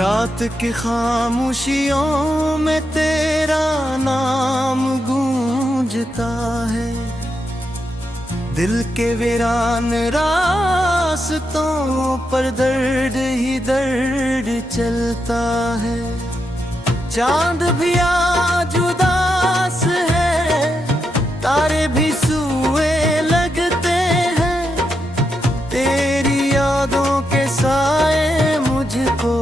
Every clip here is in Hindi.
रात की खामोशियों में तेरा नाम गूंजता है, दिल के वीरान रास्तों पर दर्द ही दर्द चलता है। चांद भी आज उदास है, तारे भी सूए लगते हैं, तेरी यादों के साए मुझको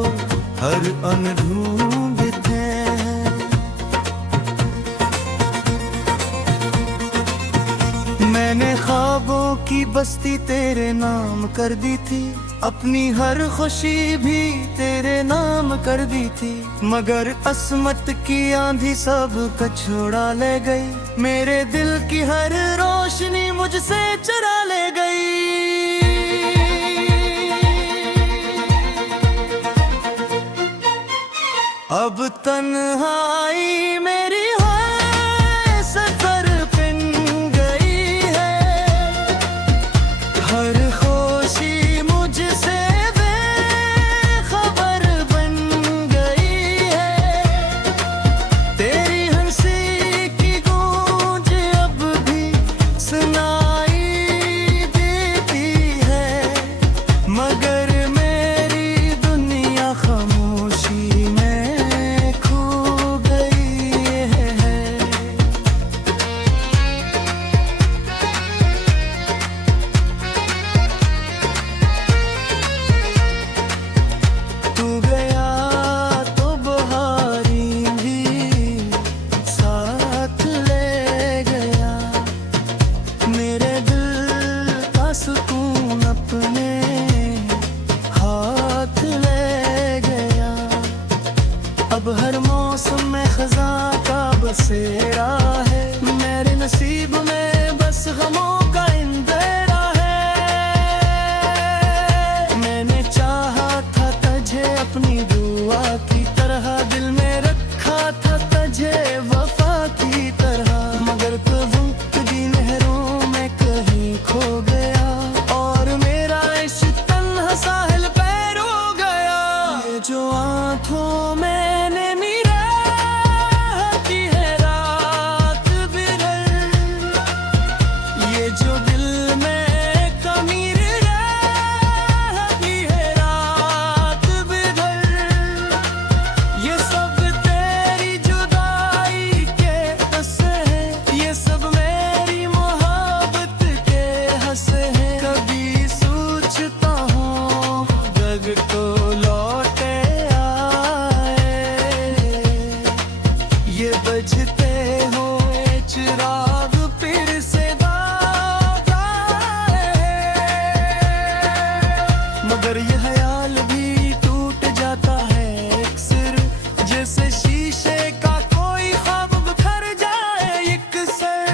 हर अन ढूंढते हैं। मैंने ख्वाबों की बस्ती तेरे नाम कर दी थी, अपनी हर खुशी भी तेरे नाम कर दी थी, मगर अस्मत की आंधी सब कछोड़ा ले गई, मेरे दिल की हर रोशनी मुझसे चुरा ले गई। अब तन्हाई मेरी है सफर पिन गई है, हर खुशी मुझसे बेखबर बन गई है, तेरी हंसी की गूंज अब भी सुनाई देती है, मगर मेरी दुनिया खामोशी में अब हर मौसम में खज़ां का बसेरा है, मेरे नसीब में बस गमों का इंदेरा है। मैंने चाहा था तुझे अपनी दुआ की तरह, दिल में रखा था तुझे वफा की तरह, मगर तू की नहरों में कहीं खो गया, और मेरा इश्क तन्हा साहिल पे रो गया। ये जो आँखों में बजते हो चिराग फिर से दागा है, मगर ये ख्याल भी टूट जाता है अक्सर, जैसे शीशे का कोई ख्वाब बिखर जाए यकसर।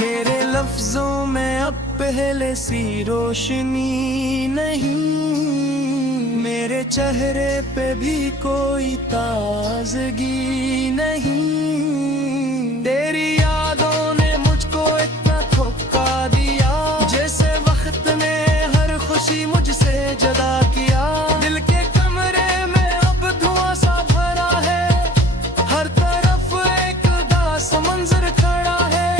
मेरे लफ्जों में अब पहले सी रोशनी नहीं, मेरे चेहरे पे भी कोई ताजगी नहीं, तेरी यादों ने मुझको इतना धोखा दिया, जैसे वक्त ने हर खुशी मुझसे जुदा किया। दिल के कमरे में अब धुआं सा भरा है, हर तरफ एक उदास मंजर खड़ा है,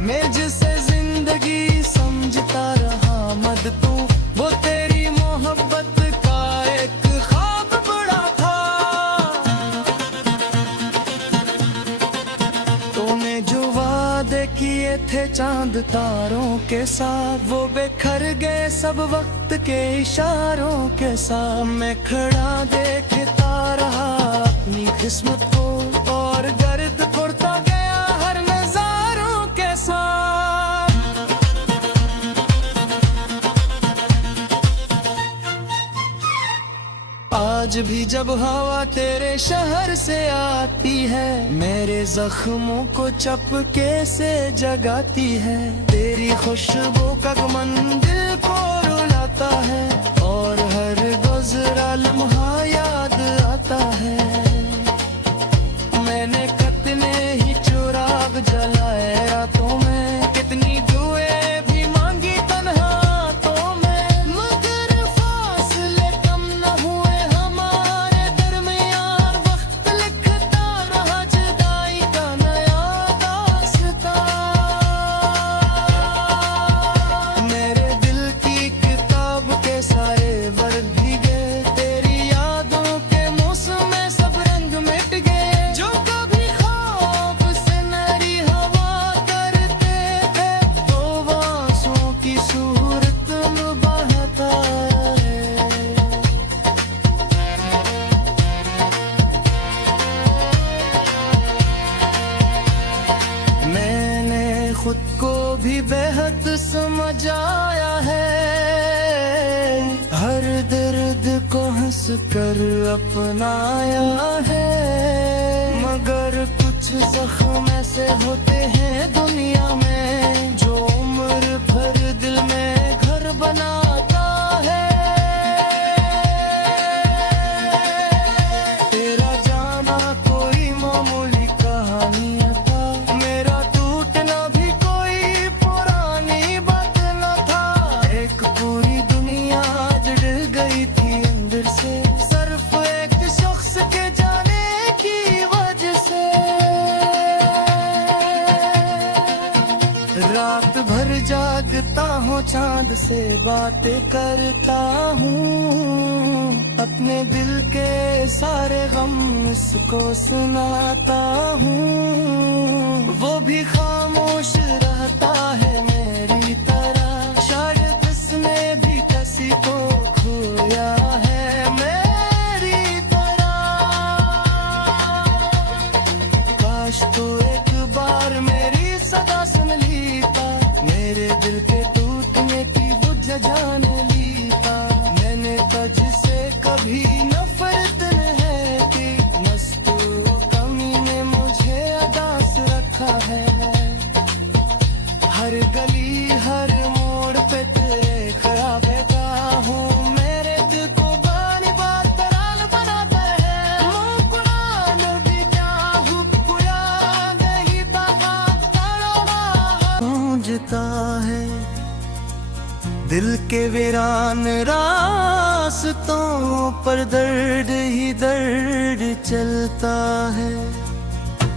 मैं जिसे जिंदगी समझता रहा मद तू, वो तेरी मोहब्बत का एक ख्वाब बड़ा था। तूने जो वादे किए थे चांद तारों के साथ, वो बिखर गए सब वक्त के इशारों के साथ, मैं खड़ा देखता रहा अपनी किस्मत को, और गर्द उड़ता गया हर नजारों के साथ। आज भी जब हवा तेरे शहर से आती है, मेरे जख्मों को चपके से जगाती है, तेरी खुशबू का गमन दिल को रुलाता है, और हर गुज़रा लम्हा याद आता है। मैंने कितने ही चिराग जलाए रातों में, कितनी दूर हकीकत समझ आया है, हर दर्द को हंस कर अपनाया है। मगर कुछ जख्म ऐसे होते हैं दुनिया में, जो उम्र भर दिल में घर बनाता है। तेरा जाना कोई मामूली कहानी था, मेरा टूटना भी कोई पुरानी बात न था। एक पूरी दुनिया जुड़ गई थी अंदर से, सिर्फ एक शख्स के जाने की वजह से। रात भर जागता हूँ, चांद से बातें करता हूँ, अपने दिल के सारे गम इसको सुनाता हूँ। वो भी खामोश रहता है मेरी तरह, शायद इसने भी किसी को खोया है मेरी तरह। काश तो एक बार मेरी सदा सुन लीता, मेरे दिल के टूटने की वजह जान लीता। मैंने तुझसे कभी नफरत नहीं की, मस्त कमी ने मुझे अदास रखा है। हर गली हर मोड़ पे तेरे ख्याबे का हूँ, मेरे दिल को बारी बार तराल बनाता है। कुरान भी क्या हुक्या नहीं तका गूंजता है, दिल के वीरान रास्तों पर दर्द ही दर्द चलता है।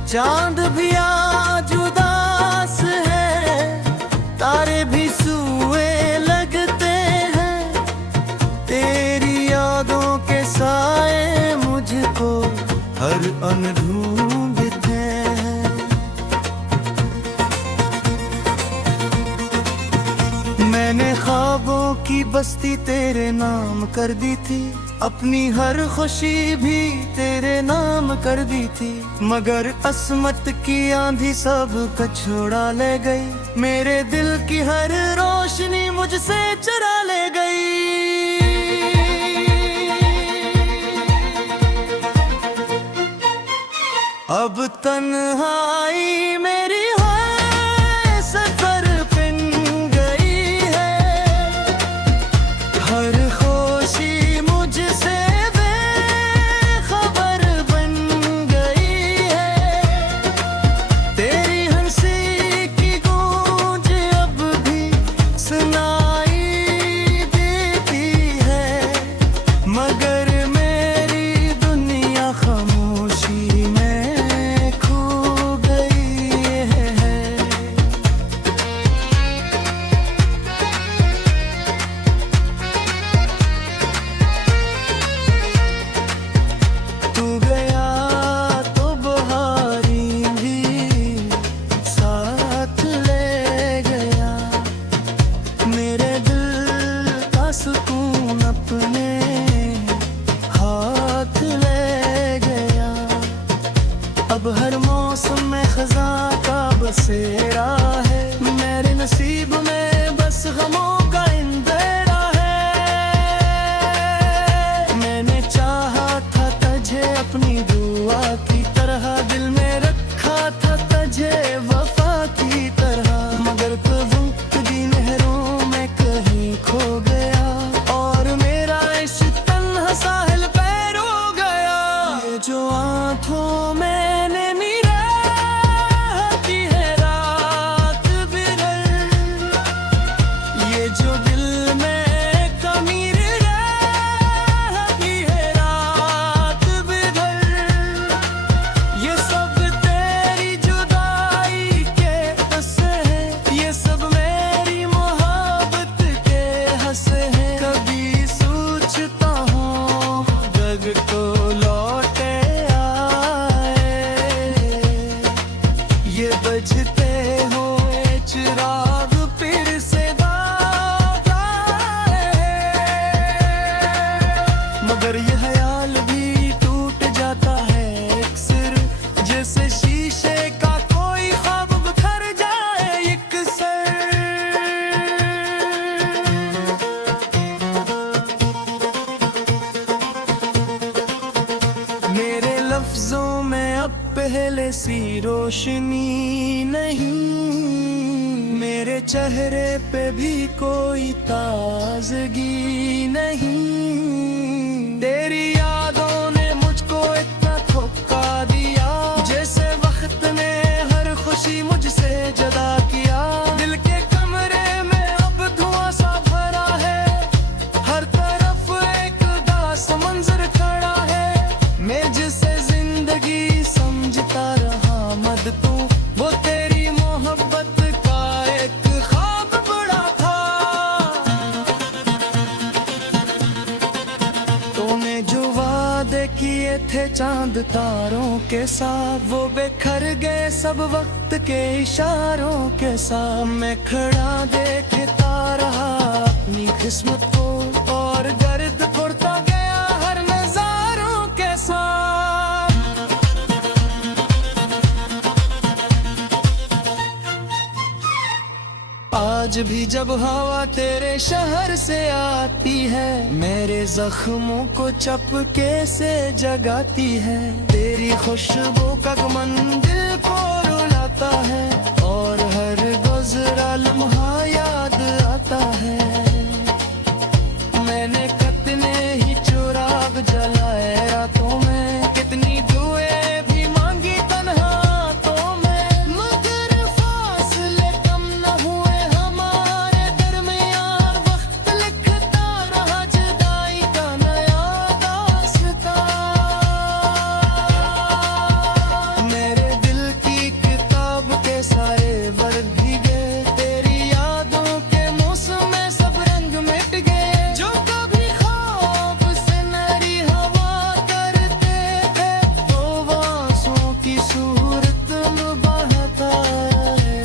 चांद भी आज उदास है, तारे भी सूए लगते हैं। तेरी यादों के साए मुझको हर अन ढूंढते हैं। मैंने ख्वाबों की बस्ती तेरे नाम कर दी थी, अपनी हर खुशी भी तेरे नाम कर दी थी। मगर अस्मत की आंधी सब कछोड़ा ले गई, मेरे दिल की हर रोशनी मुझसे चुरा ले गई। अब तन्हाई मेरी है सफर पिन गई है, हर खुशी मुझसे बेखबर बन गई है। तेरी हंसी की गूंज अब भी सुनाई देती है, मगर मेरी दुनिया खामोशी में खो गई है। तू गया तो बहारी भी साथ ले गया, मेरे दिल का सुकून अपने हाथ ले गया। अब हर मौसम में खज़ां का बसेरा है, मेरे नसीब में बस गमों का इंदेरा है। मैंने चाहा था तुझे अपनी दुआ की तरह, दिल में रखा था तुझे वफा की तरह। मगर कभी दी नहरों में कहीं खो गया, और मेरा इश्क तन्हा साहिल पे रो गया। ये जो आँखों मैंने निराहती है रात बिरल, ये जो दिल में कमी रहती है रात बिरल। पहले सी रोशनी नहीं, मेरे चेहरे पे भी कोई ताजगी नहीं। तेरी यादों ने मुझको इतना धोखा दिया, जैसे वक्त ने हर खुशी मुझसे जुदा किया। दिल के कमरे में अब धुआं सा भरा है, हर तरफ एक उदास मंजर खड़ा है। मैं जिसे जिंदगी समझता रहा मद तू, वो तेरी मोहब्बत का एक ख्वाब बड़ा था। तूने जो वादे किए थे चांद तारों के साथ, वो बिखर गए सब वक्त के इशारों के साथ। मैं खड़ा देखता रहा अपनी किस्मत को, और गर्द उड़ता गया हर नजारों के साथ। आज भी जब हवा तेरे शहर से आती है, मेरे जख्मों को चपके से जगाती है। तेरी खुशबू का गमन दिल को रुलाता है, और हर गुजरा लम्हा याद आता है। मैंने कितने ही चिराग जलाए रातों में, कितनी दुआएं भी मांगी तन्हा तो मैं, मगर फासले कम न हुए हमारे दरमियान। वक्त लिखता रहा जुदाई का नया दास्तां। मेरे दिल की किताब के सारे वर्ग भीगे, तेरी यादों के मौसम में सब रंग मिट गए। जो कभी ख्वाब से नरी हवा करते थे, तो वो आंसुओं की सूरत में बहता है।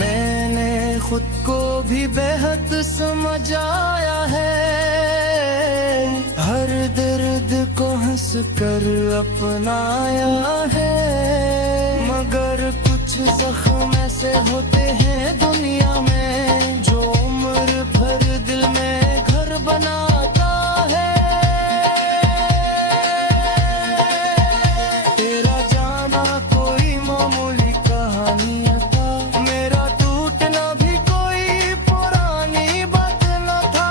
मैंने खुद को भी बेहद समझ आया है, हर दर्द को हंस कर अपनाया है। मगर कुछ जख्म ऐसे होते हैं दुनिया में, जो उम्र भर दिल में घर बनाता है। तेरा जाना कोई मामूली कहानी था, मेरा टूटना भी कोई पुरानी बात न था।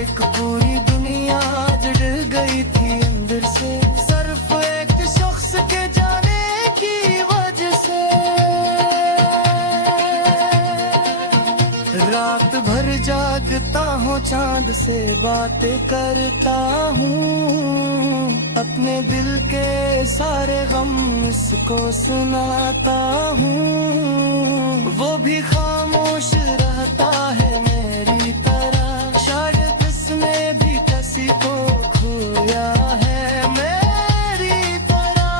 एक पूरी दुनिया आज डर गई थी अंदर से, सिर्फ एक शख्स के जाने की वजह से। रात भर जागता हूँ, चांद से बातें करता हूँ, अपने दिल के सारे गम इसको सुनाता हूँ। वो भी खामोश रहता है मेरी तरह, शायद इसने भी किसी को खोया है मेरी तरह।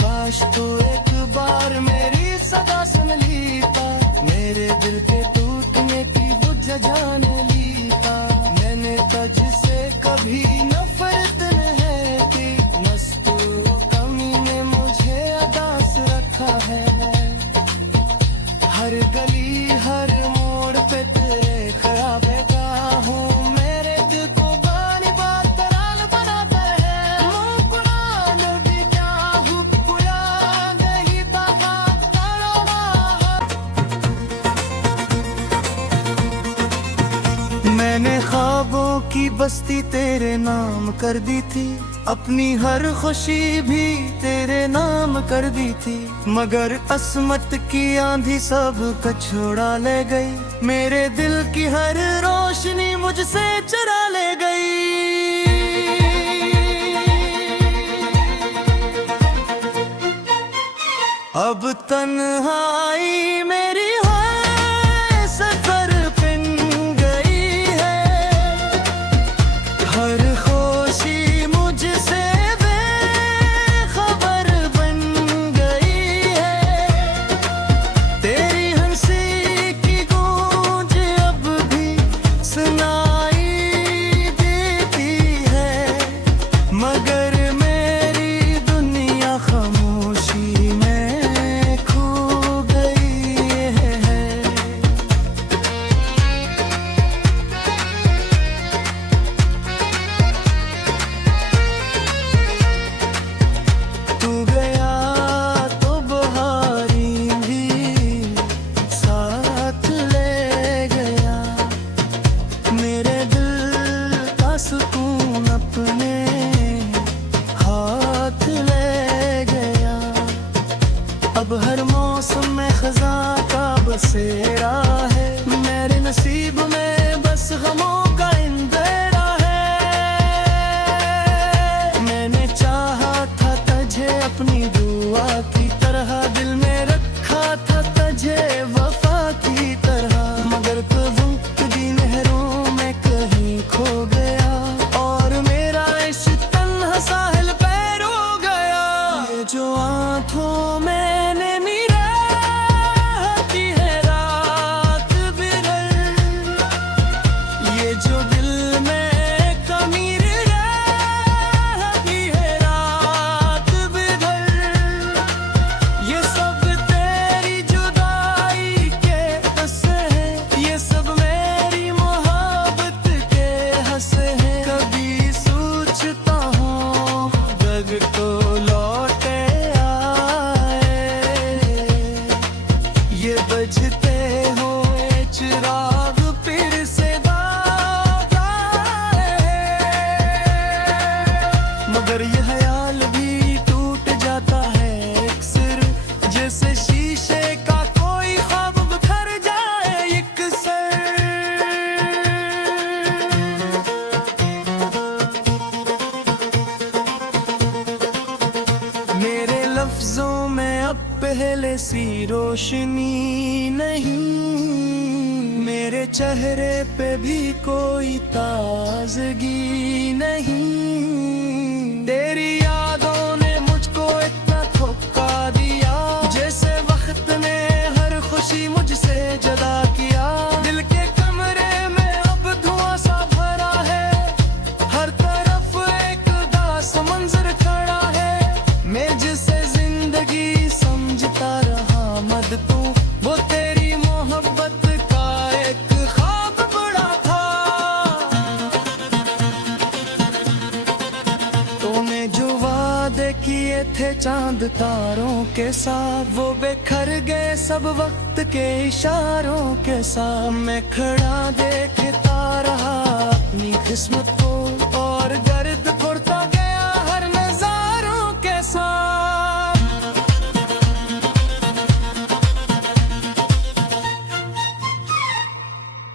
काश तो एक बार मेरी सदा सुन लीता, मेरे दिल के टूटने की वजह जान लीता। मैंने तुझसे कभी नफरत नहीं की, मस्त वो कमी ने मुझे अदास रखा है। हर गली हर मोड़ पे तेरे ख्वाबे का हूँ, मेरे दिल को बानी बात तराल बनाता है। मुकुरान भी क्या हूँ, पुरा नहीं ताका मैंने ख्वाबों की बस्ती तेरे नाम कर दी थी, अपनी हर खुशी भी तेरे नाम कर दी थी। मगर असमत की आंधी सब कछोड़ा ले गई, मेरे दिल की हर रोशनी मुझसे चुरा ले गई। अब तन्हाई मेरी है सफर पिन गई है, हर खुशी मुझसे बेखबर बन गई है। तेरी हंसी की गूंज अब भी सुनाई देती है, मगर मेरी दुनिया खामोशी में खो गई बसेरा है। मेरे नसीब में बस गमों का अंधेरा है। मैंने चाहा था तुझे अपनी दुआ की तरह, दिल में रखा था तुझे वफा की तरह, मगर कबूल की नहरों में कहीं खो गया और मेरा इश्क तन्हा साहिल पे रो गया। ये जो आँखों मैंने मिराती है रात बिरल, ये जो दिल में कमीर रहती है रात बिरल, ये सब तेरी जुदाई के हंसे हैं, ये सब मेरी मोहब्बत के हंसे हैं। कभी सोचता हूँ जग तो लौटे आए, ये बजते हो चिराग फिर से बात आए, मगर ये ख्याल भी टूट जाता है अक्सर, जैसे शीशे का कोई ख्वाब बिखर जाए एक सर। मेरे लफ्जों में अब पहले सी रोशनी नहीं, मेरे चेहरे पे भी कोई ताजगी नहीं। तेरी यादों ने मुझको इतना धोखा दिया, जैसे वक्त ने हर खुशी मुझसे जुदा किया। दिल के कमरे में अब धुआं सा भरा है, हर तरफ एक उदास मंजर खड़ा है। मैं जिसे जिंदगी समझता रहा मद तू, वो तेरी मोहब्बत का एक ख्वाब बड़ा था। तूने जो वादे किए थे चांद तारों के साथ, वो बिखर गए सब वक्त के इशारों के साथ। मैं खड़ा देखता रहा अपनी किस्मत को और गर्द उड़ता गया हर नजारों के साथ।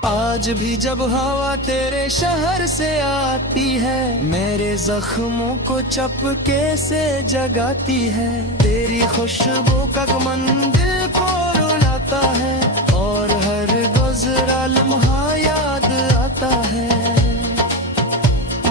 आज भी जब हवा तेरे शहर से आती है, मेरे जख्मों को चपके से जगाती है। तेरी खुशबू का गमन दिल को रुलाता है और हर गुजरा लम्हा याद आता है।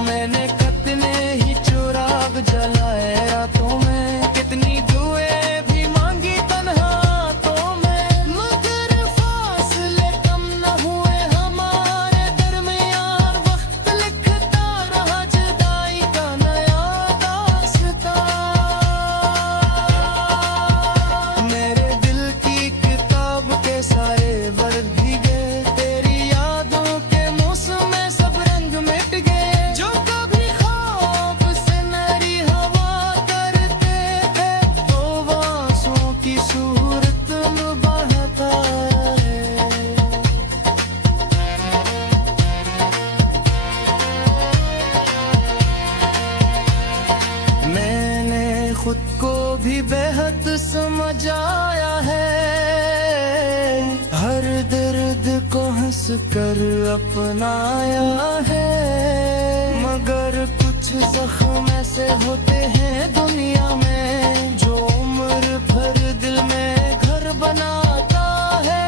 मैंने कितने ही चिराग जलाए रातों में, कितनी दुआएं भी मांगी तन्हा हाथों में, मगर फासले कम न हुए हमारे दरमियान। वक्त लिखता रहा जुदाई का नया दास्तां। मेरे दिल की किताब के सारे वर्ड भीगे, तेरी यादों के मौसम में सब रंग मिट गए। जो कभी ख्वाब से नरी हवा करते थे, वो आंसुओं की सूरत में बहता है। मैंने खुद को भी बेहद समझ आया है, हर दर्द को हंस कर अपनाया है। मगर कुछ जख्म ऐसे होते हैं दुनिया में, जो उम्र भर दिल में घर बनाता है।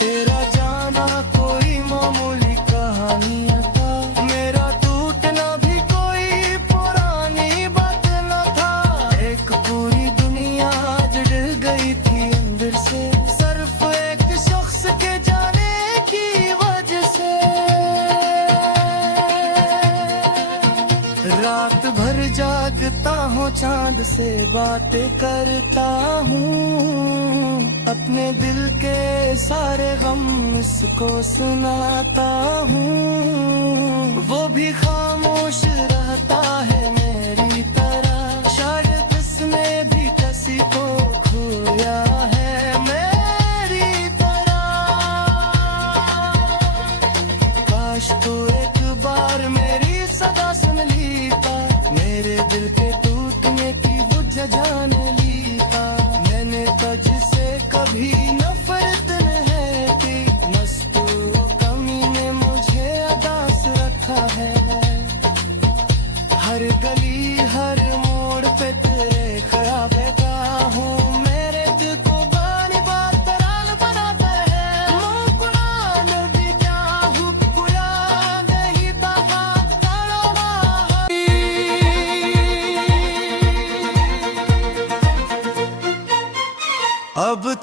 तेरा जाना कोई मामूली कहानी था, मेरा टूटना भी कोई पुरानी बात न था। एक पूरी दुनिया जुड़ गई थी अंदर से, सिर्फ एक शख्स के जाने की वजह से। रात भर जागता हूँ, चांद से बातें करता हूँ, अपने दिल के सारे गम इसको सुनाता हूँ। वो भी खामोश रहता है मेरी तरह, शायद इसने भी किसी को खोया है मेरी तरह। काश तू एक बार मेरी सदा सुन लीता, मेरे दिल के टूटने की वजह जान लीता।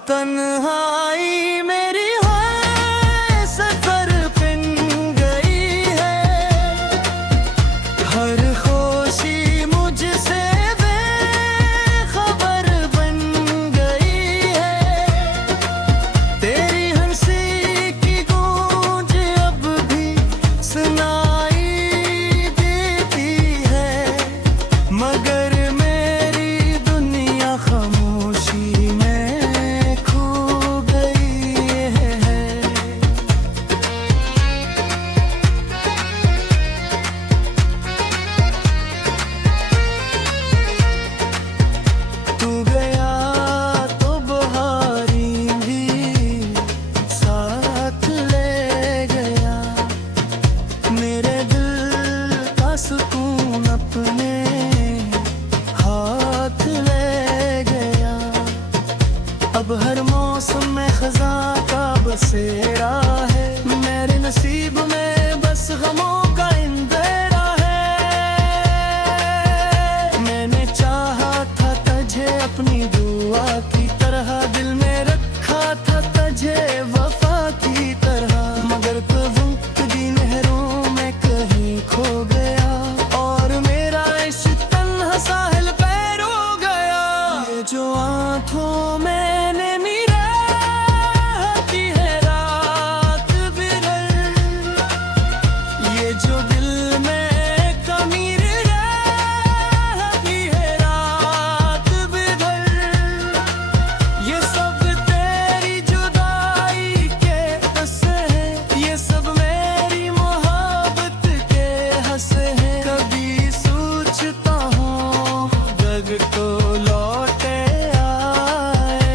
तन्हाई मेरी है सफर पिन गई है, हर खुशी मुझसे बेखबर बन गई है। तेरी हंसी की गूंज अब भी सुनाई देती है, मगर मेरी दुनिया खामोशी में खो गई है। तू गया तो बहारी भी साथ ले गया, मेरे दिल का सुकून अपने हाथ ले गया। अब हर मौसम में खज़ां का बसेरा है, मेरे नसीब में बस गमों का इंदेरा है। मैंने चाहा था तुझे अपनी दुआ की तरह, दिल में रखा था तुझे वफा की तरह, मगर तू की नहरों में कहीं खो गया, और मेरा इश्क तन्हा साहिल पे रो गया। ये जो आँखों मैंने निराहती है रात बिरल, ये जो दिल में कमी रहती है रात बिरल, ये सब तेरी जुदाई के हंसे हैं, ये सब मेरी मोहब्बत के हंसे हैं। कभी सोचता हूँ जग तो लौटे आए,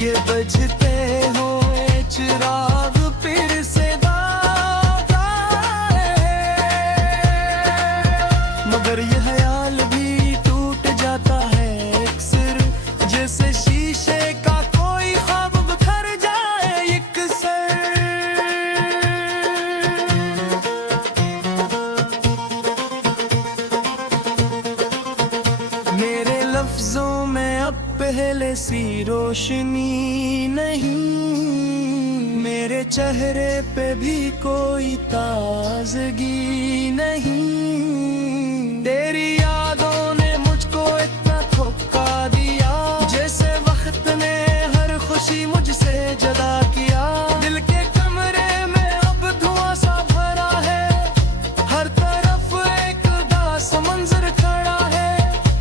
ये बजते हुए चिराग फिर से बात आए, मगर ये ख्याल भी टूट जाता है अक्सर, जैसे शीशे का कोई ख्वाब बिखर जाए यकसर। मेरे लफ्जों में अब पहले सी रोशनी नहीं, मेरे चेहरे पे भी कोई ताजगी नहीं। तेरी यादों ने मुझको इतना धोखा दिया, जैसे वक्त ने हर खुशी मुझसे जुदा किया। दिल के कमरे में अब धुआं सा भरा है, हर तरफ एक उदास मंजर खड़ा है।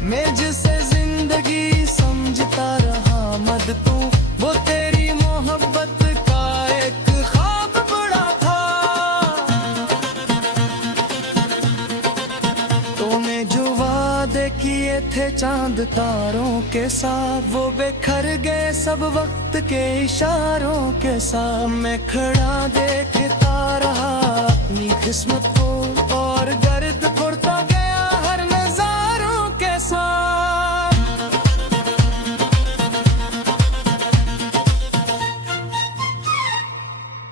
मैं जिसे जिंदगी समझता रहा मद तू, वो तेरी मोहब्बत का एक ख्वाब बड़ा था। तूने जो वादे किए थे चांद तारों के साथ, वो बिखर गए सब वक्त के इशारों के साथ। मैं खड़ा देखता रहा अपनी किस्मत को, और गर्द उड़ता गया हर नजारों के साथ।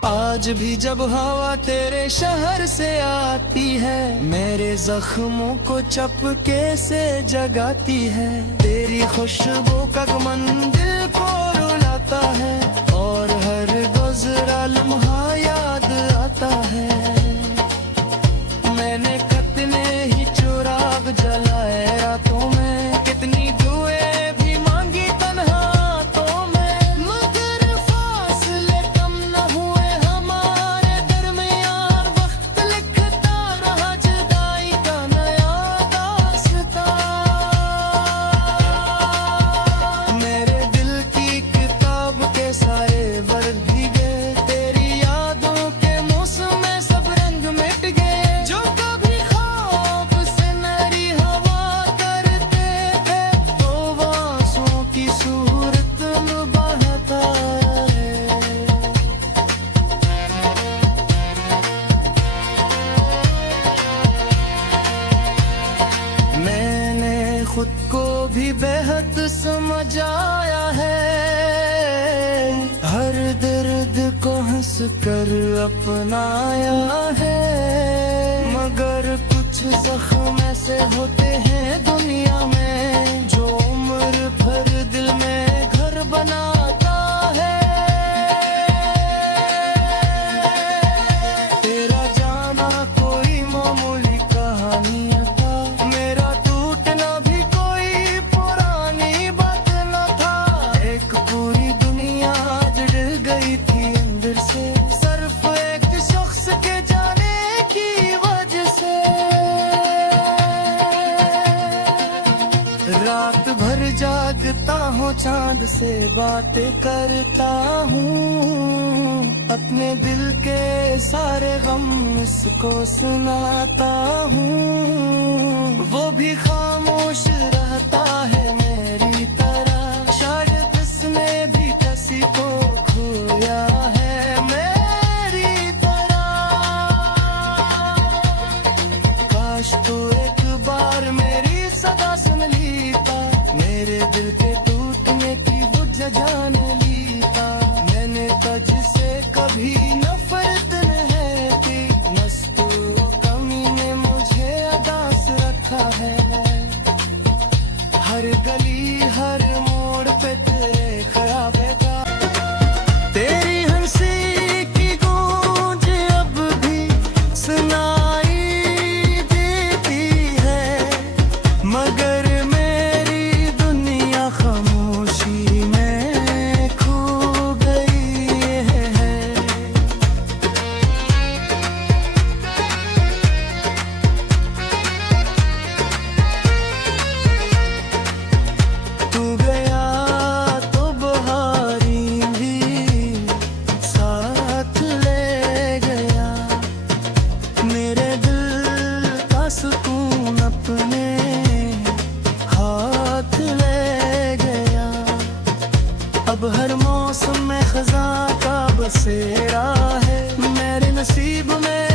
आज भी जब हवा तेरे शहर से आती है, मेरे जख्मों को चपके से जगाती है। तेरी खुशबू का गमन दिल को रुलाता है, और हर गुजरा लम्हा याद आता है। मैंने कितने ही चिराग जलाए रातों में, कितनी दुआएं भी मांगी तन्हा हाथों में, मगर फासले कम न हुए हमारे दरमियान। वक्त लिखता रहा जुदाई का नया दास्तां, मेरे दिल की किताब के सारे वर्ड भीगे, तेरी यादों के मौसम में सब रंग मिट गए। जो कभी ख्वाब से नरी हवा करते थे, तो वो आंसुओं की सूरत में बहता है। मैंने खुद को भी बेहद समझ आया है, हर दर्द को हंस कर अपनाया है, मगर कुछ जख्म ऐसे होते हैं दुनिया में, जो उम्र भर दिल में रात भर जागता हूँ, चांद से बातें करता हूँ, अपने दिल के सारे गम इसको सुनाता हूँ। वो भी खामोश रहता है मेरी तरह, शायद इसने भी किसी को खोया है मेरी तरह। काश तू एक बार मेरी सदा सुन लीता, मेरे दिल के टूटने की वजह जान लीता। मैंने तुझसे कभी नफरत नहीं की, मस्तू कमी ने मुझे अदास रखा है। हर गली हर मोड़ पे तेरे ख्याबे का, तेरी हंसी की गूंज अब भी सुनाई देती है, मगर मेरी दुनिया खामोशी में खो गई है। तू गया तो बहारी भी साथ ले गया, मेरे दिल का सुकून अपने हाथ ले गया। अब हर मौसम में खज़ां का बसेरा है, मेरे नसीब में